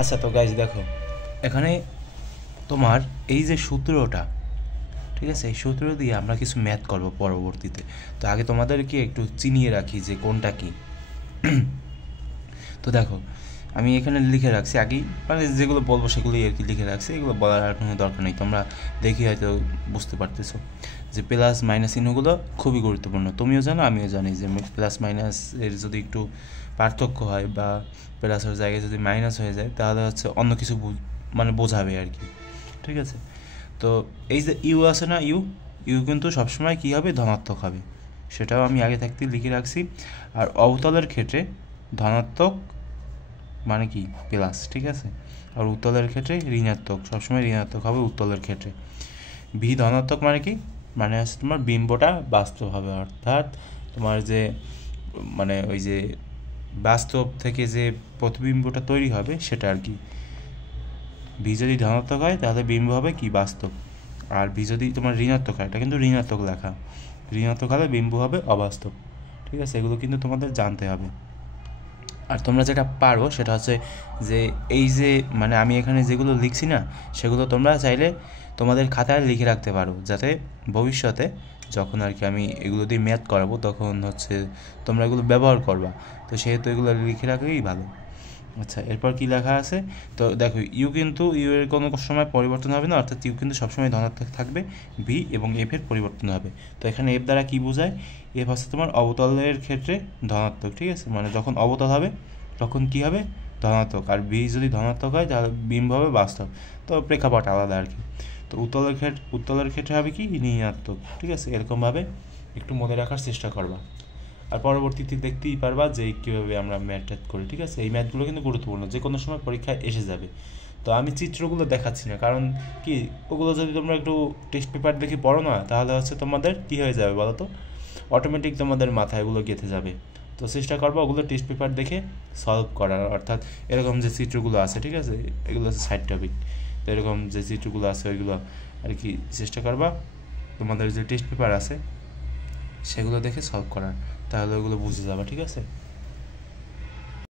আচ্ছা, তো গাইজ দেখো, এখানে তোমার এই যে সূত্রটা, ঠিক আছে, এই সূত্র দিয়ে আমরা কিছু ম্যাথ করব পরবর্তীতে। তো আগে তোমাদেরকে একটু চিনিয়ে রাখি যে কোনটা কি। তো দেখো, আমি এখানে লিখে রাখছি আগেই, মানে যেগুলো বলবো সেগুলোই আর কি লিখে রাখছি, এগুলো বলার আর কোনো দরকার নেই, তোমরা দেখি হয়তো বুঝতে পারতেছো যে প্লাস মাইনাস চিহ্নগুলো খুবই গুরুত্বপূর্ণ। তুমিও জানো, আমিও জানি যে প্লাস মাইনাস এর যদি একটু পার্থক্য হয় বা প্লাসের জায়গায় যদি মাইনাস হয়ে যায়, তাহলে হচ্ছে অন্য কিছু মানে বোঝাবে আর কি, ঠিক আছে। তো এই যে ইউ আছে না, ইউ ইউ কিন্তু সবসময় কী হবে, ধনাত্মক হবে, সেটাও আমি আগে থাকতে লিখে রাখছি। আর অবতলের ক্ষেত্রে ধনাত্মক মানে কি, প্লাস, ঠিক আছে। আর উত্তলের ক্ষেত্রে ঋণাত্মক, সবসময় ঋণাত্মক হবে উত্তলের ক্ষেত্রে। ভি ধনাত্মক মানে কি, মানে হচ্ছে তোমার বিম্বটা বাস্তব হবে, অর্থাৎ তোমার যে মানে ওই যে বাস্তব থেকে যে প্রতিবিম্বটা তৈরি হবে সেটা আর কি। ভি যদি ধনাত্মক হয় তাহলে বিম্ব হবে কি, বাস্তব। আর ভি যদি তোমার ঋণাত্মক হয়, এটা কিন্তু ঋণাত্মক লেখা, ঋণাত্মক হলে বিম্ব হবে অবাস্তব, ঠিক আছে। এগুলো কিন্তু তোমাদের জানতে হবে। আর তোমরা যেটা পারো সেটা হচ্ছে যে এই যে মানে আমি এখানে যেগুলো লিখছি না, সেগুলো তোমরা চাইলে তোমাদের খাতায় লিখে রাখতে পারো, যাতে ভবিষ্যতে যখন আর কি আমি এগুলো দিয়ে ম্যাথ করাবো তখন হচ্ছে তোমরা এগুলো ব্যবহার করবা। তো সেহেতু এগুলো লিখে রাখলেই ভালো। আচ্ছা, এরপর কি লেখা আছে, তো দেখো, ইউ কিন্তু ইউ এর কোনো সময় পরিবর্তন হবে না, অর্থাৎ ইউ কিন্তু সবসময় ধনাত্মক থাকবে। ভি এবং এফ এর পরিবর্তন হবে। তো এখানে এফ দ্বারা কি বোঝায়, এফ হচ্ছে তোমার অবতলের ক্ষেত্রে ধনাত্মক, ঠিক আছে, মানে যখন অবতল হবে তখন কি হবে, ধনাত্মক। আর ভি যদি ধনাত্মক হয় তাহলে বিম্ব হবে বাস্তব। তো প্রেক্ষাপট আলাদা আর কি। তো উত্তলের ক্ষেত্রে হবে কি, ঋণাত্মক, ঠিক আছে। এরকমভাবে একটু মনে রাখার চেষ্টা করবা। আর পরবর্তীতে দেখতেই পারবা যে কীভাবে আমরা ম্যাথ করি, ঠিক আছে। এই ম্যাথগুলো কিন্তু গুরুত্বপূর্ণ, যে কোনো সময় পরীক্ষায় এসে যাবে। তো আমি চিত্রগুলো দেখাচ্ছি না, কারণ কি, ওগুলো যদি তোমরা একটু টেস্ট পেপার দেখে পড়ো না, তাহলে হচ্ছে তোমাদের কী হয়ে যাবে বলো তো, অটোমেটিক তোমাদের মাথায় এগুলো গেঁথে যাবে। তো চেষ্টা করবো ওগুলো টেস্ট পেপার দেখে সলভ করার, অর্থাৎ এরকম যে চিত্রগুলো আছে, ঠিক আছে, এগুলো হচ্ছে সাইড টপিক। তো এরকম যে চিত্রগুলো আছে ওইগুলো আর কি চেষ্টা করবা তোমাদের যে টেস্ট পেপার আছে সেগুলো দেখে সলভ করার, তাহলে ওগুলো বুঝে যাবে, ঠিক আছে।